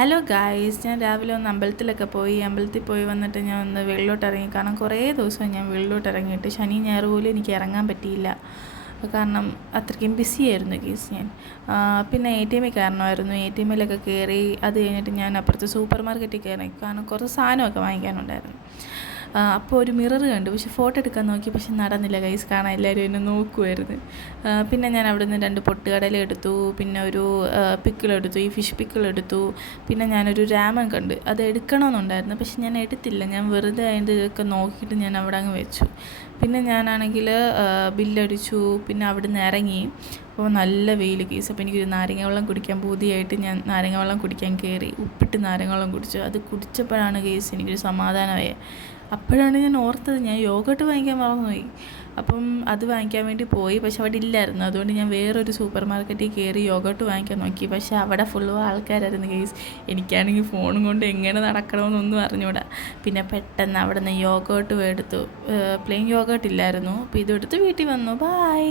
Hello guys, ഞാൻ രാവിലെ ഒന്ന് അമ്പലത്തിൽ പോയി വന്നിട്ട് ഞാൻ ഒന്ന് വെളിയിലോട്ട് ഇറങ്ങി. കാരണം കുറേ ദിവസം ഞാൻ വെളിയിലോട്ട് ഇറങ്ങിയിട്ട് ശനി ഞായർ പോലും എനിക്ക് ഇറങ്ങാൻ പറ്റിയില്ല. കാരണം അത്രയ്ക്കും ബിസിയായിരുന്നു ഗീസ് ഞാൻ. പിന്നെ ATM കയറണമായിരുന്നു. ATMയിലൊക്കെ കയറി അത് കഴിഞ്ഞിട്ട് ഞാൻ അപ്പുറത്ത് സൂപ്പർ മാർക്കറ്റിൽ കയറി. കാരണം കുറച്ച് സാധനമൊക്കെ വാങ്ങിക്കാനുണ്ടായിരുന്നു. അപ്പോൾ ഒരു മിറർ കണ്ടു, പക്ഷെ ഫോട്ടോ എടുക്കാൻ നോക്കി, പക്ഷെ നടന്നില്ല ഗൈസ്. കാണാൻ എല്ലാവരും എന്നെ നോക്കുമായിരുന്നു. പിന്നെ ഞാൻ അവിടെ നിന്ന് 2 പൊട്ടുകടല എടുത്തു, പിന്നെ ഒരു പിക്കിളെടുത്തു, ഈ ഫിഷ് പിക്കിളെടുത്തു. പിന്നെ ഞാനൊരു രാമൻ കണ്ട്, അത് എടുക്കണമെന്നുണ്ടായിരുന്നു, പക്ഷെ ഞാൻ എടുത്തില്ല. ഞാൻ വെറുതെ അതിൻ്റെ ഇതൊക്കെ നോക്കിയിട്ട് ഞാൻ അവിടെ അങ്ങ് വെച്ചു. പിന്നെ ഞാനാണെങ്കിൽ ബില്ലടിച്ചു. പിന്നെ അവിടെ നിന്ന് ഇറങ്ങി. അപ്പോൾ നല്ല വെയിൽ കേസ്. അപ്പോൾ എനിക്കൊരു നാരങ്ങ വെള്ളം കുടിക്കാൻ പൂതിയായിട്ട് ഞാൻ നാരങ്ങ വെള്ളം കുടിക്കാൻ കയറി. ഉപ്പിട്ട് നാരങ്ങ വെള്ളം കുടിച്ചു. അത് കുടിച്ചപ്പോഴാണ് കേസ് എനിക്കൊരു സമാധാനമായി. അപ്പോഴാണ് ഞാൻ ഓർത്തത് ഞാൻ യോഗട്ട് വാങ്ങിക്കാൻ മറന്നുപോയി. അപ്പം അത് വാങ്ങിക്കാൻ വേണ്ടി പോയി, പക്ഷെ അവിടെ ഇല്ലായിരുന്നു. അതുകൊണ്ട് ഞാൻ വേറൊരു സൂപ്പർ മാർക്കറ്റിൽ കയറി യോഗട്ട് വാങ്ങിക്കാൻ നോക്കി, പക്ഷേ അവിടെ ഫുള്ള് ആൾക്കാരായിരുന്നു കേസ്. എനിക്കാണെങ്കിൽ ഫോണും കൊണ്ട് എങ്ങനെ നടക്കണമെന്നൊന്നും അറിഞ്ഞൂടാ. പിന്നെ പെട്ടെന്ന് അവിടെ നിന്ന് യോഗട്ട് എടുത്തു. പ്ലെയിൻ യോഗട്ട് ഇല്ലായിരുന്നു. അപ്പോൾ ഇതെടുത്ത് വീട്ടിൽ വന്നു. ബായ്.